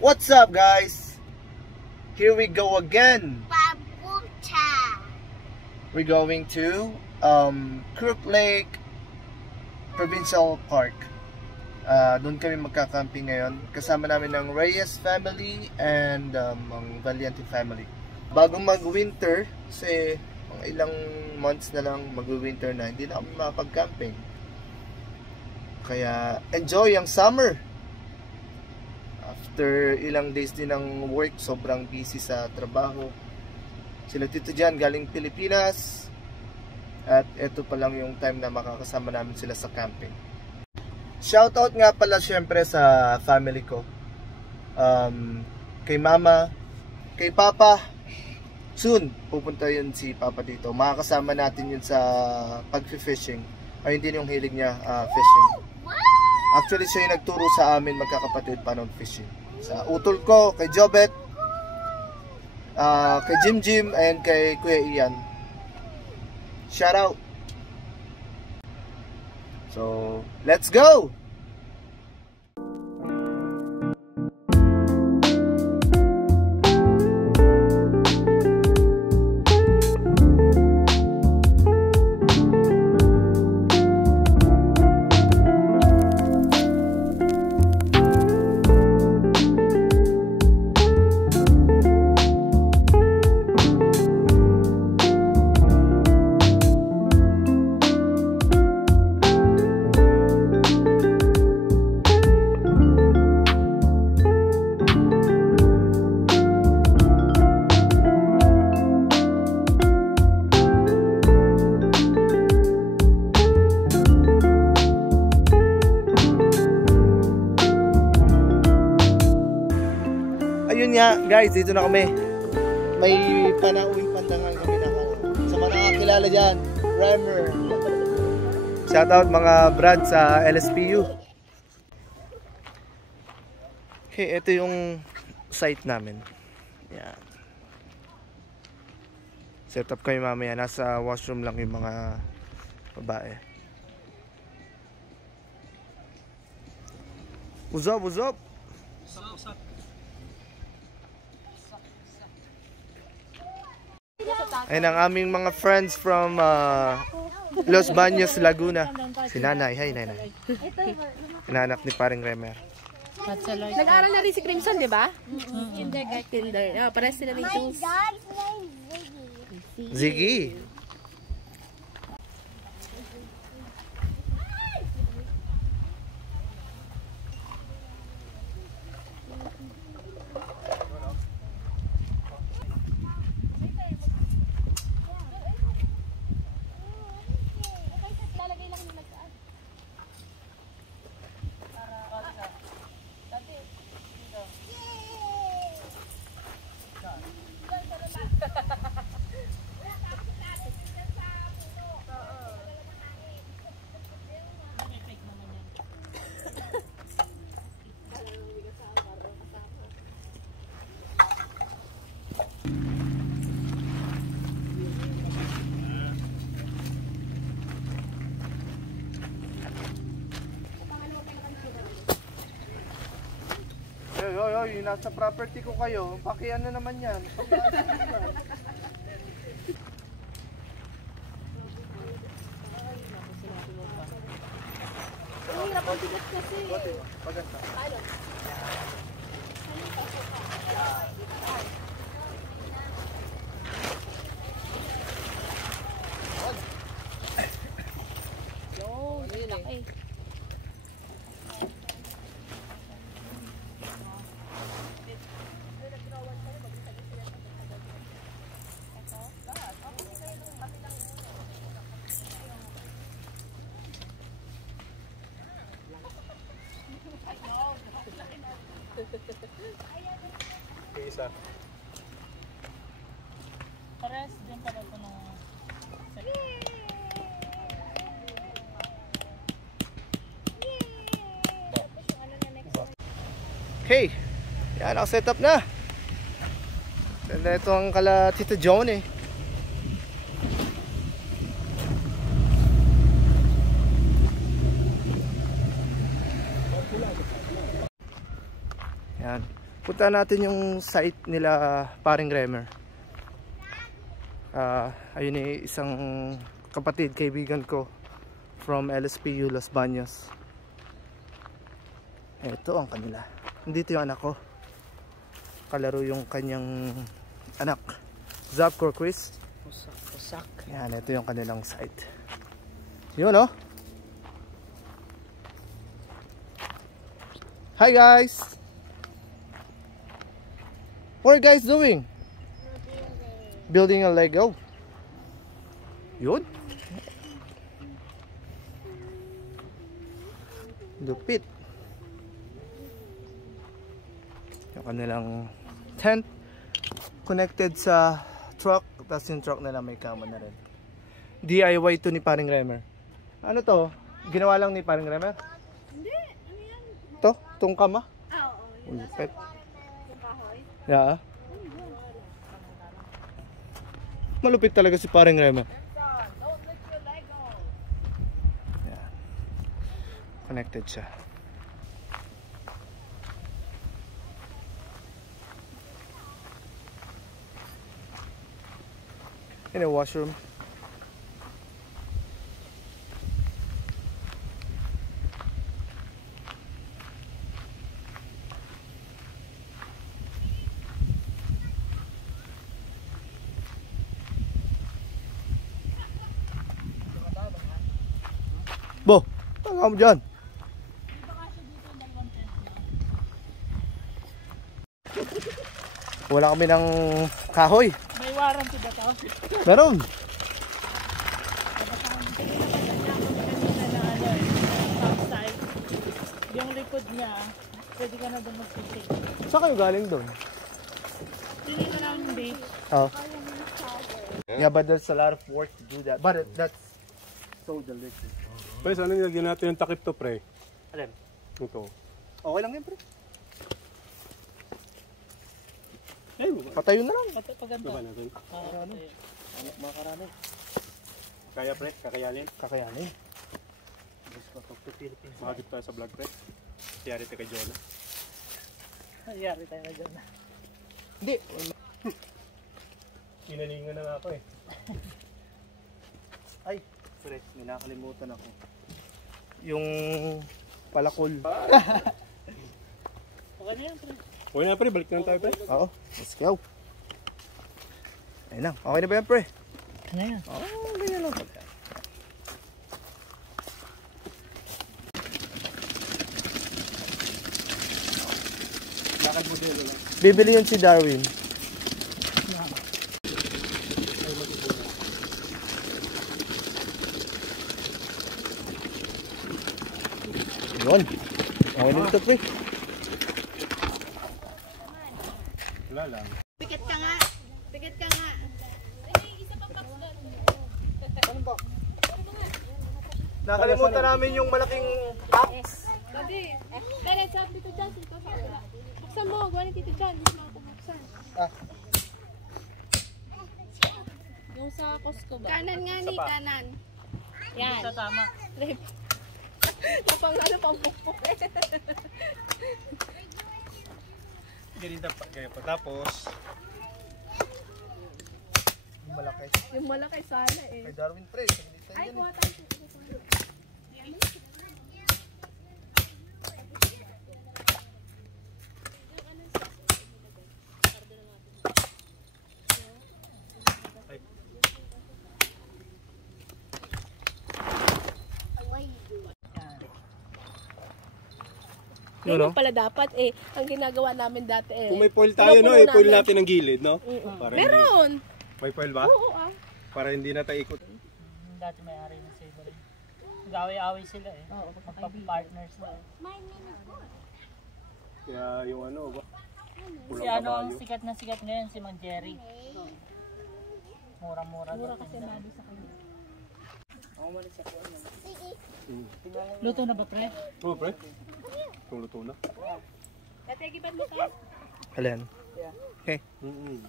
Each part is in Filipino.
What's up, guys? Here we go again. We're going to Crook Lake Provincial Park. Doon kami magkakamping ngayon. Kasama namin ng Reyes family and ang Valiente family. Bagong mag-winter, kasi mga ilang months na lang mag-winter na, hindi na kami makapag-camping. Kaya enjoy ang summer. After ilang days din ng work, sobrang busy sa trabaho. Sila tito dyan galing Pilipinas. At ito pa lang yung time na makakasama namin sila sa camping. Shoutout nga pala syempre sa family ko. Kay mama, kay papa. Soon, pupunta yun si papa dito. Makakasama natin yun sa pag-fishing. Ay, hindi yung hilig niya, fishing. Actually, siya yung nagturo sa amin magkakapatid paano fishing. Sa utol ko, kay Jobet, kay Jim, and kay Kuya Ian. Shout out! So, let's go! Ayun nga guys, dito na kami. May panauwing pandangan kami na sa mga nakakilala dyan, Bremer. Shoutout mga brad sa LSPU. Okay, ito yung site namin. Yan. Set up kami mamaya. Nasa washroom lang yung mga babae. What's up, what's up? Ayun ang aming mga friends from Los Baños, Laguna. Si Nanay. Hi, Nanay. Inanak ni paring Remer. Nag-aaral na rin si Crimson, di ba? Kinder. Parehas sila rin yung Ziggy. Yung nasa property ko kayo, pakian na naman yan. ang hirap ang bigat kasi. Paganda. Yun lang eh. Isa. Pares din pala ito ng... Okay. Yan ang setup na. Ganda ito ang kala Tito John eh. Yan. Punta natin yung site nila paring Remer. Ayun eh, isang kapatid, kaibigan ko from LSPU Los Baños. Ito ang kanila. Nandito yung anak ko. Kalaro yung kanyang anak, Zapcor Chris. Usak. Yan, ito yung kanilang site. Yun oh. Hi guys. What are you guys doing? Building a Lego. Yun. Lupit. Yung kanilang tent connected sa truck, tapos yung truck nila may kama na rin. DIY to ni paring Remer. Ano to? Ginawa lang ni paring Remer? Hindi, ano yan? To? Itong kama? Oo. Lupit. Yung kahoy. Yeah. Malupit talaga si paring Remer. Yeah. Connected siya. In a washroom. Bo, tanga mo dyan. Wala kami ng kahoy. May warranty ba to? Meron. Outside. Yung likod niya, pwede ka na doon mag-fishing. Saan kayo galing doon? Hindi na lang hindi. Oh. Yeah, but there's a lot of work to do that. But that's so delicious. Pre, sana nilagyan natin yung takip to, pre. Alin? Ito. Okay lang yan, pre. Ay, Patayo na lang. Paganda. ba natin? Makarami. Kaya, pre, kakayanin. Kakayanin. Mahagip tayo sa vlog, pre. Tiyari tayo kay Jonah. Nangyari tayo na dyan. Hindi. Inalingan na nga ako eh. Ay, pre, may nakalimutan ako. Yung palakol. Okay na yan, pre. Okay na, pre. Balik na lang tayo, pre. Oo, let's go. Ayun na, okay na ba yan, pre? Ano yan? Oo, ganyan lang. Lakad modelo lang. Bibili yun si Darwin. Yun. Okay na dito, pre. Wala lang. Pikit ka nga. Pikit ka nga. Nakalimutan namin yung malaking box. Daddy, Daddy, sabi dito dyan. Dito sa kabila. Buksan mo. Gawa ni Tito dyan. Dito ako buksan. Ah. Yung sa Costco ba? Kanan nga ni, kanan. Yan. Sa tama. Napang ano, pang pukpuk eh. Ganito pa kayo pa. Tapos, Yung malaki. Yung malaki sana eh. Kay Darwin, pre. Saglit tayo Ay, yan, kuha eh. tayo. Yun, no? Ganyan pala dapat eh. Ang ginagawa namin dati eh. kung may foil tayo, no? Pinupuno I-foil namin. natin ang gilid, no? Para hindi- Meron! May foil ba? Oo ah. Para hindi na tayo ikot. Dati may-ari ng Savory. Nag-away-away sila eh. Oo, partners na. Kaya yung ano, ba? Si Pulang ano, ang kabayo. sikat na sikat ngayon, si Mang Jerry. Mura-mura. Mura kasi Sabi sa kanya. Luto na ba, pre? Oo, pre. Itong luto na. Dati, gibat mo ka? Alin? Okay. Mm-mm.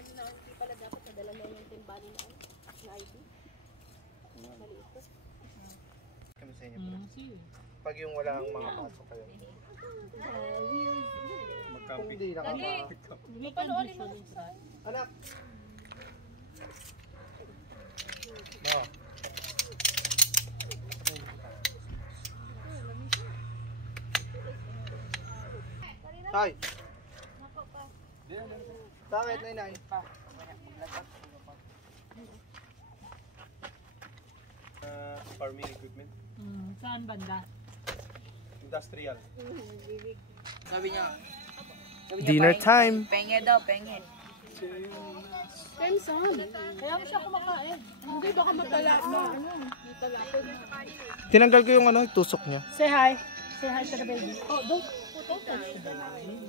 Hindi pala dapat nadala mo yung timbali na ID. Maliit to. Kami sa inyo, pre. Sige. Pag yung walang mga pasok kayo. Kung Mag-camping. hindi nakaka... Panoorin mo. Anak! No. Tay! Bakit, Nainay? Farming equipment. Saan banda? Industrial. Dinner time! Penge daw, penge. Crimson. Kaya mo siya kumakain. Hindi, baka matala na. Tinanggal ko yung ano, tusok niya. Say hi. Say hi to the baby. Oh, doon.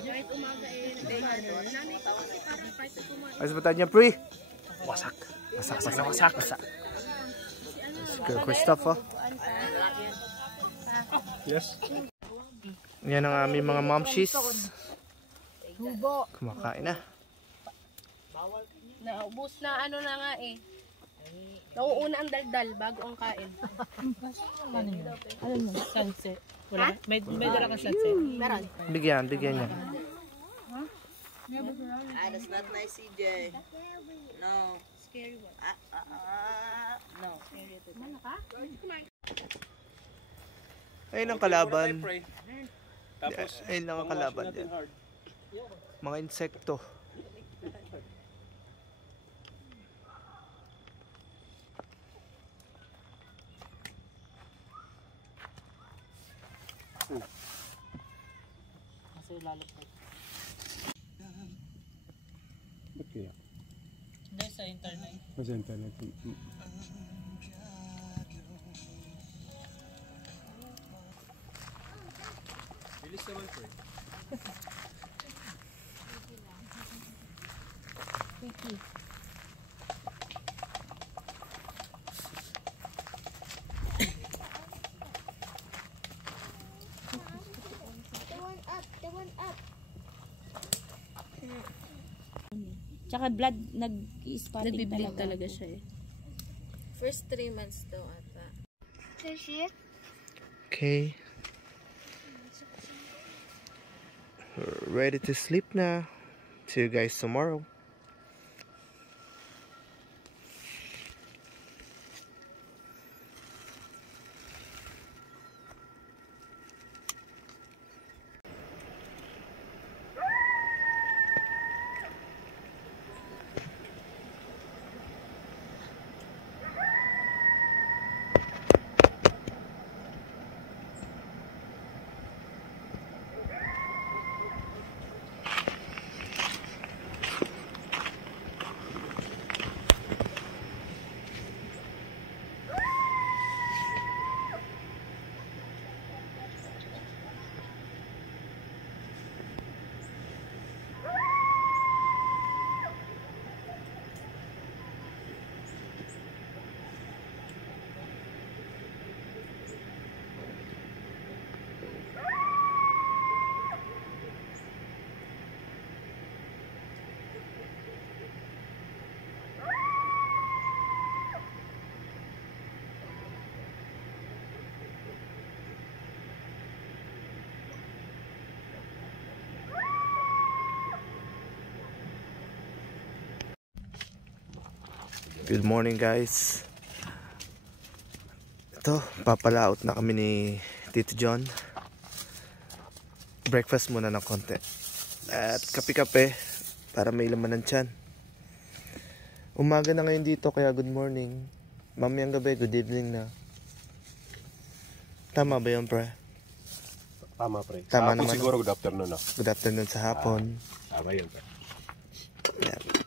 Kahit umaga eh, nanay ko kasi parang kahit kumain. Ayos ba tayo niya, pre? Wasak. Wasak. Christopher. Yes. Yan ang aming mga momshies. Hubo. Kumakain na. Naubos na ano na nga eh. Nauuna ang daldal bago ang kain. Ano mo? Sunset. Wala. May dala kang sunset. Meron. Bigyan niya. That's not nice, CJ. No. Scary one. No. Ano ka? Ayun ang kalaban. Pray. Tapos, Ayun lang ang kalaban natin dyan. hard. Mga insekto. Kasi lalapit. Ba't kaya? Hindi, sa internet. Sa internet. Bilis naman, pre. Tsaka blood, nag-spotting Nagbiblink talaga. talaga siya eh. First 3 months daw ata. Okay. We're ready to sleep now. See you guys tomorrow. Good morning guys. Ito, papalaot na kami ni Tito John. Breakfast muna ng konti. At kape-kape para may laman ng tiyan. Umaga na ngayon dito kaya good morning. Mamayang gabi, good evening na. Tama ba yun, pre? Tama, pre. Tama Hapon naman. siguro, good afternoon, no? Good afternoon sa hapon. Tama yun, pre. Yan.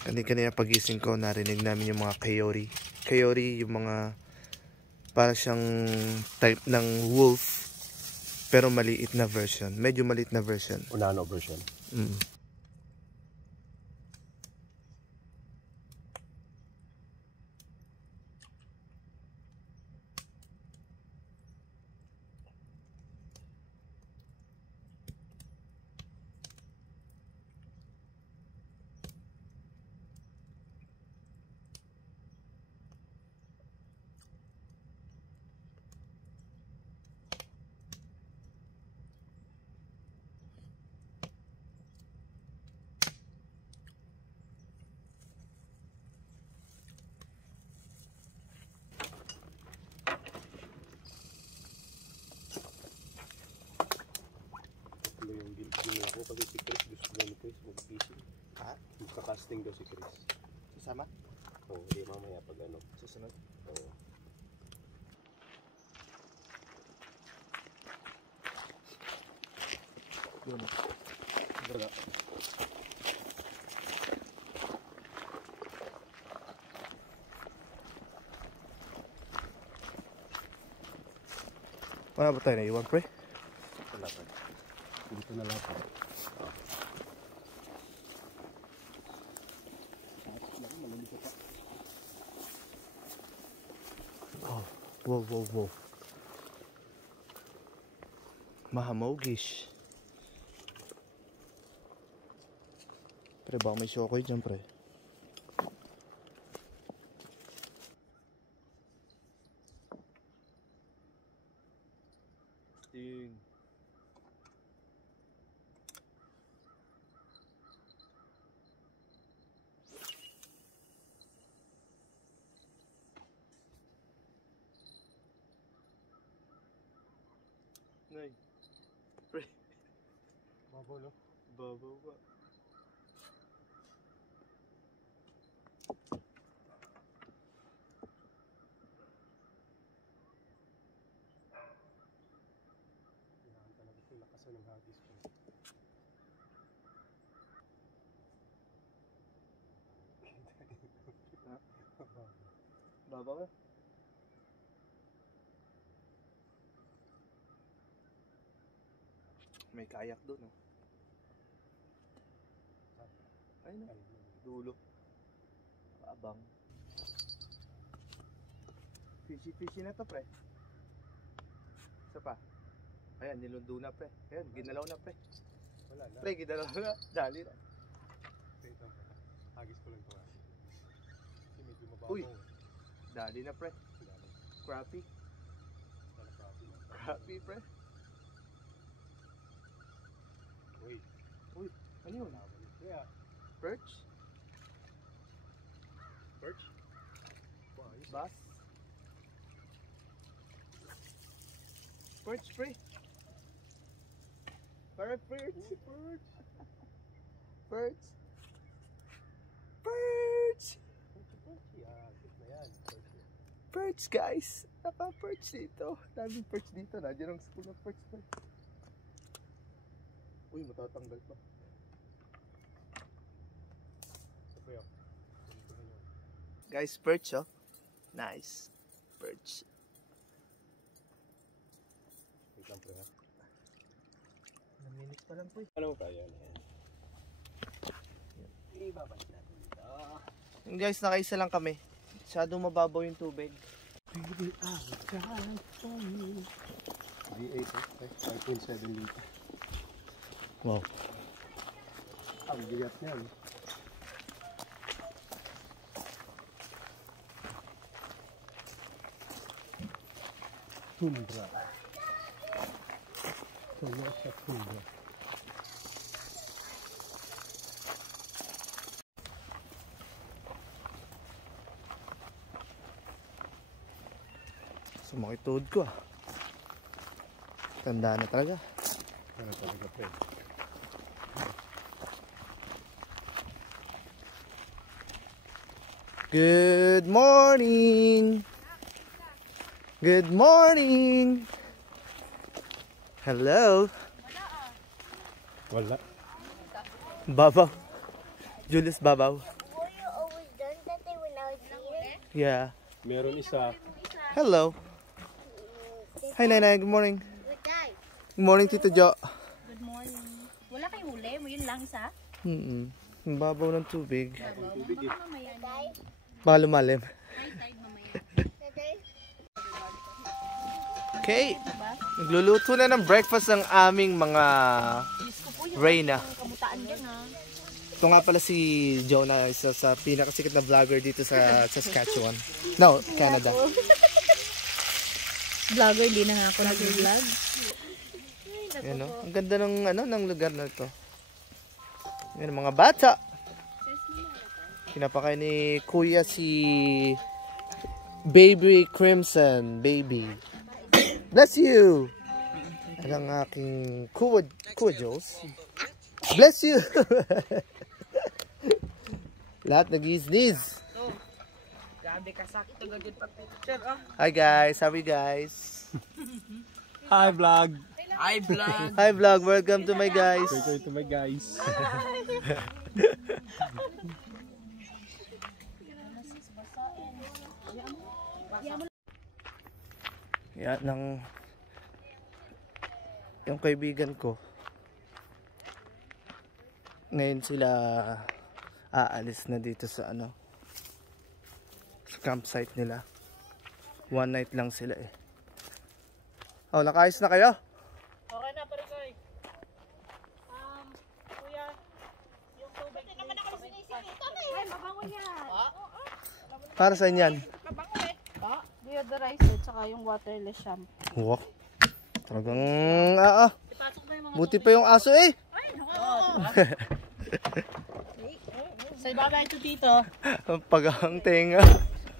Kanina pagising ko, narinig namin yung mga coyote. Coyote, yung mga para siyang type ng wolf, pero maliit na version. Medyo maliit na version. Unano version. Mm. Kung kasi si Chris, gusto daw ni Chris mag-fishing. Ha? Magka-casting daw si Chris. Sasama? Oo, hindi mamaya pag ano. Susunod? Oo. Yun. Wala. Wala ba tayo naiwan, pre? Wala pa. Dito na lang pa. Oh, wow, wow, wow. Mahamogish. Pre, baka may shokoy dyan, pre. Ding. Nay. Pre. Babaw, no? Babaw ba? Kailangan talaga ito. Lakasan ng hagis ko. Babaw ba? May kayak doon, oh. Ayun na. Dulo. Abang. Fishy na to, pre. Isa pa. Ayan, nilundo na, pre. Ayan, ginalaw na, pre. Wala na. Pre, ginalaw na. Dali na. Wait lang pa. Hagis ko lang ito. Kasi medyo mababaw. Uy. Dali na, pre. Dali. Crappie. Dala crappie lang. Crappie, pre. Uy. Uy, ano yun? Kaya, Perch? perch? Wow, ayos. Bass? Perch, pre. Parang perch. Perch. Perch. Perch. Perch. Yan. Na yan. Perch. Perch, guys. Naka-perch dito. Daming perch dito. Nandiyan ang school ng perch, pre. Uy, matatanggal pa. Sabi ako. Dito na yun. Guys, perch, oh. Nice. Perch. Wait lang, pre, ha? Naminik pa lang, pre. Ano pa yan? Ibabalik natin dito. Yung guys, nakaisa lang kami. Masyado mababaw yung tubig. Baby, I'll die for you. V8, eh? 5.7 liter. Wow. Ang bigat niyan. Tundra. Toyota Tundra. Sumakit tuhod ko, ah. Tanda na talaga. Ano talaga, pre? Good morning. Good morning. Hello. Wala. Babaw. Julius Babaw. Were you always done that day when I was here? Yeah. Meron isa. Hello. Hi, Nanay. Good morning. Good day. Good morning, Tito Jo. Good morning. Wala kayong huli? Mo yun lang isa? Ang babaw ng tubig. Tubig, eh. Mamaya na. Day. Baka lumalim. High tide mamaya. Day. Okay. Nagluluto na ng breakfast ang aming mga Diyos ko po yung Reyna. kamutaan dyan ha. Ito nga pala si Jonah, isa sa pinakasikat na vlogger dito sa Saskatchewan. No, Canada. Vlogger, hindi na nga ako nag-vlog. Yan, no? Ang ganda ng lugar na ito. Yan, mga bata. Pinapakain ni Kuya si Baby Crimson. Baby. Bless you! Ang aking Kuya Jules. Bless you! Lahat nag-sneeze. Grabe ka sakto gagod pa picture oh. Hi guys, how are you guys? Hi vlog. Hi vlog. Hi vlog, welcome to my guys. Welcome to my guys. Yan ng yung kaibigan ko. Ngayon sila aalis na dito sa ano, sa campsite nila. One night lang sila eh. Oh, nakaayos na kayo? Okay na, Parikoy. Kuya, yung tubig. Ay, mabango yan. Para sa inyan. Deodorizer, tsaka yung waterless shampoo. Wow. Talagang Ipasok na yung mga buti pa yung aso eh. Sa ibaba ito dito. Pagang tenga.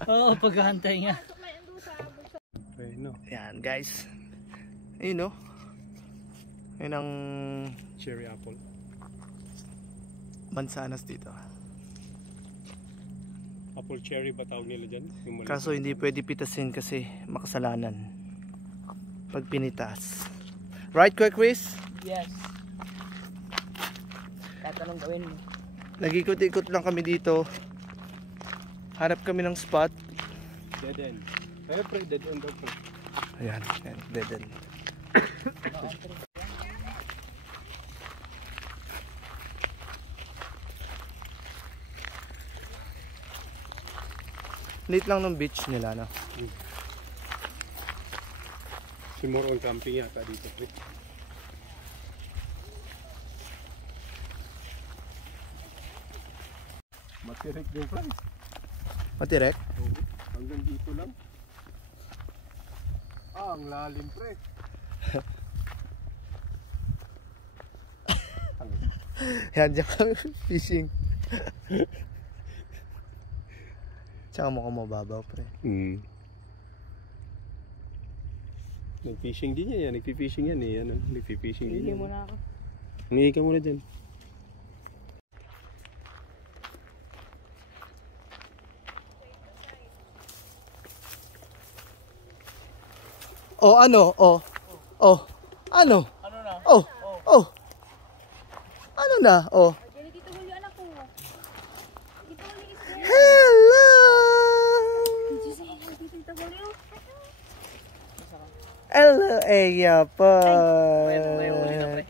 Oo, paghahantay nga. Okay, no. Yan guys. Ayun no. Ayun ang Cherry apple. mansanas dito. Apple cherry ba tawag nila dyan? Yung maliit. Kaso hindi pwede pitasin kasi makasalanan pag pinitas. Right, Kuya Chris? Yes. Kahit anong gawin mo. Nag-ikot-ikot lang kami dito. Hanap kami ng spot. Dead end. Kaya pre, dead end daw po. Ayan, ayan, dead end. Late lang ng beach nila, no? Si more on camping yata dito. Pre. Matirik yung price. Matirek? Hanggang dito lang. Ah, ang lalim pre. Yan, dyan kami fishing. Tsaka mukhang mababaw, pre. Nag-fishing din yan. Nagpi-fishing yan eh. Ano? Nagpi-fishing din yan. Muna ako. Hingi ka muna dyan. Oh, ano? Oh. Oh. Ano? Ano na? Oh. Oh. Ano na? Oh. Dito huli anak ko. Dito huli is there. Hello! Dito huli oh. Hello, Eya pa. May huli na, pre.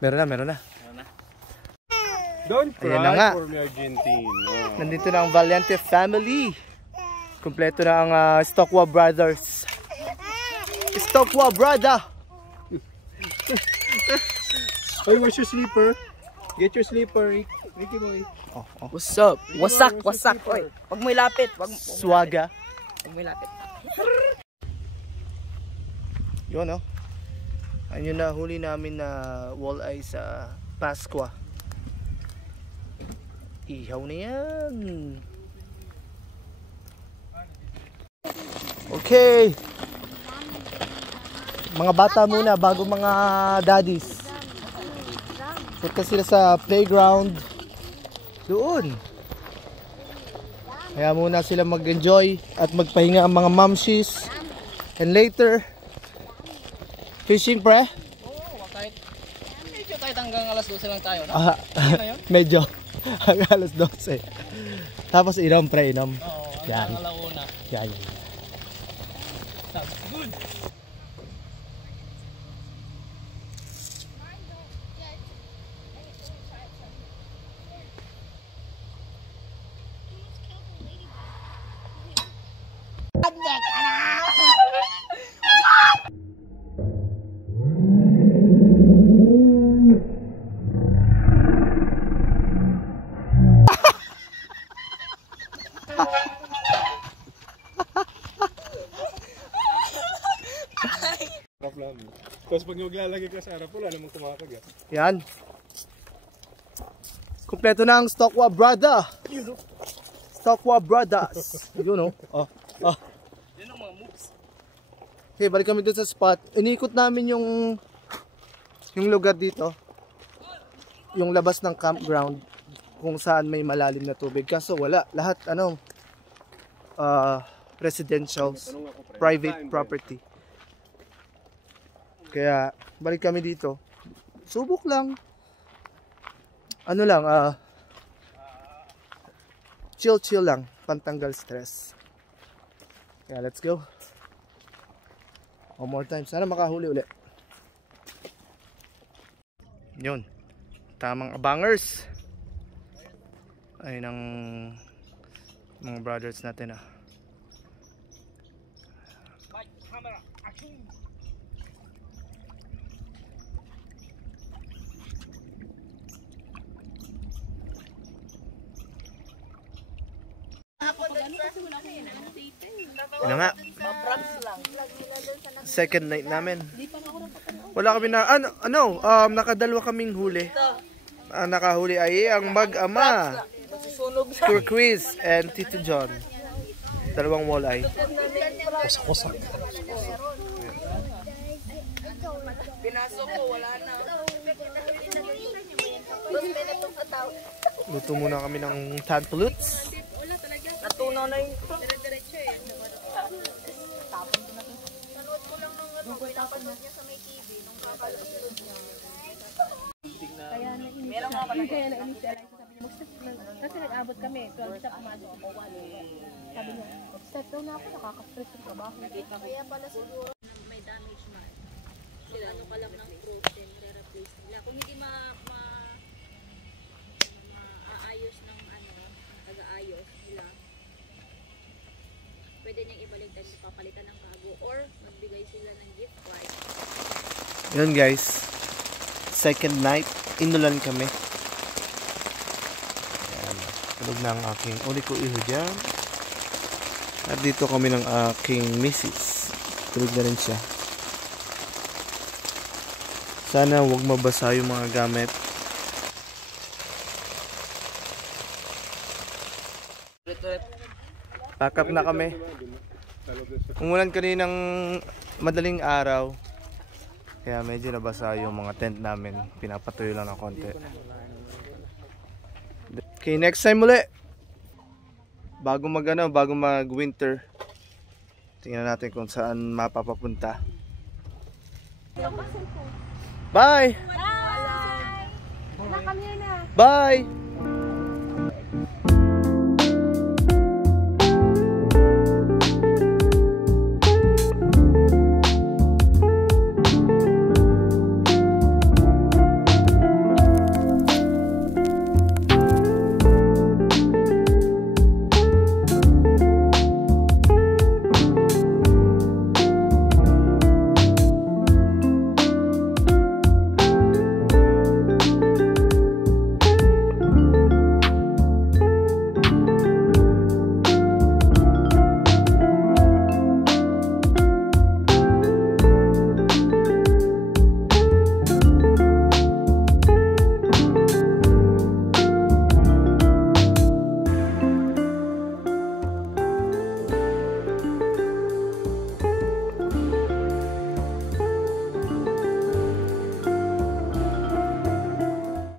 Meron na. Don't Ayan na nga. cry for me, Argentina. Nandito na ang Valiente family. Kompleto na ang Stockwell Brothers. Stockwell brother! Oy, where's your sleeper? Get your sleeper, Ricky boy. Oh, oh. What's up? Wasak, wasak. Oy, wag mo ilapit. Swaga. Wag mo ilapit. Yun, oh. Ayun na huli namin na walleye sa Pascua. Ihaw na yan. Okay. Mga bata muna bago mga daddies. Punta sila sa playground. Doon. Kaya muna sila mag-enjoy at magpahinga ang mga mamshies. And later, fishing, pre? Oo, kahit hanggang alas 12 lang tayo, no? Medyo. Hanggang alas 12. Tapos inom, pre, inom. Oo, Yan. hanggang alauna. Yan. Good. Tapos pag maglalagay ka sa harap, wala namang kumakagat. Yan. Kompleto na ang Stockwell brother. Stockwell brothers. Yun, oh. Oh. Oh. Yan ang mga moves. Okay, balik kami dito sa spot. Inikot namin yung lugar dito. yung labas ng campground kung saan may malalim na tubig. Kaso wala. Lahat residential, private property. Kaya balik kami dito. Subok lang. Chill lang. Pantanggal stress. Kaya let's go. One more time. Sana makahuli ulit. Yun. Tamang abangers. Ay ng mga brothers natin Yun na nga. Second night namin. Wala kami nakadalwa kaming huli. Nakahuli ay ang mag-ama. Turquoise and Tito John. Dalawang walleye. Kosak-kosak. Pinasok ko, wala na. Luto muna kami ng tantalutes. Natunaw na yung Meron nga pala. Kaya na-initialize. Kasi nag-abot kami. 12 siya pumasok ako. Sabi niya, step down na ako. Nakaka-stress yung trabaho. Kaya pala siguro. May damage man. Sila ano ka lang ng frozen, re-replace nila. Kung hindi maayos ng taga-ayos nila, pwede niyang ibalik tayo papalitan ng kago or magbigay sila ng gift card. Yun guys. Second night. Inulan kami. Ayan. Tulog na ang aking uli ko iho dyan. At dito kami ng aking missis. Tulog na rin siya. Sana huwag mabasa yung mga gamit. Pack up na kami. Umulan kaninang madaling araw. Kaya medyo nabasa yung mga tent namin. Pinapatuyo lang ng konti. Okay, next time ulit. Bago mag-winter. Tingnan natin kung saan mapapapunta. Bye! Bye! Bye!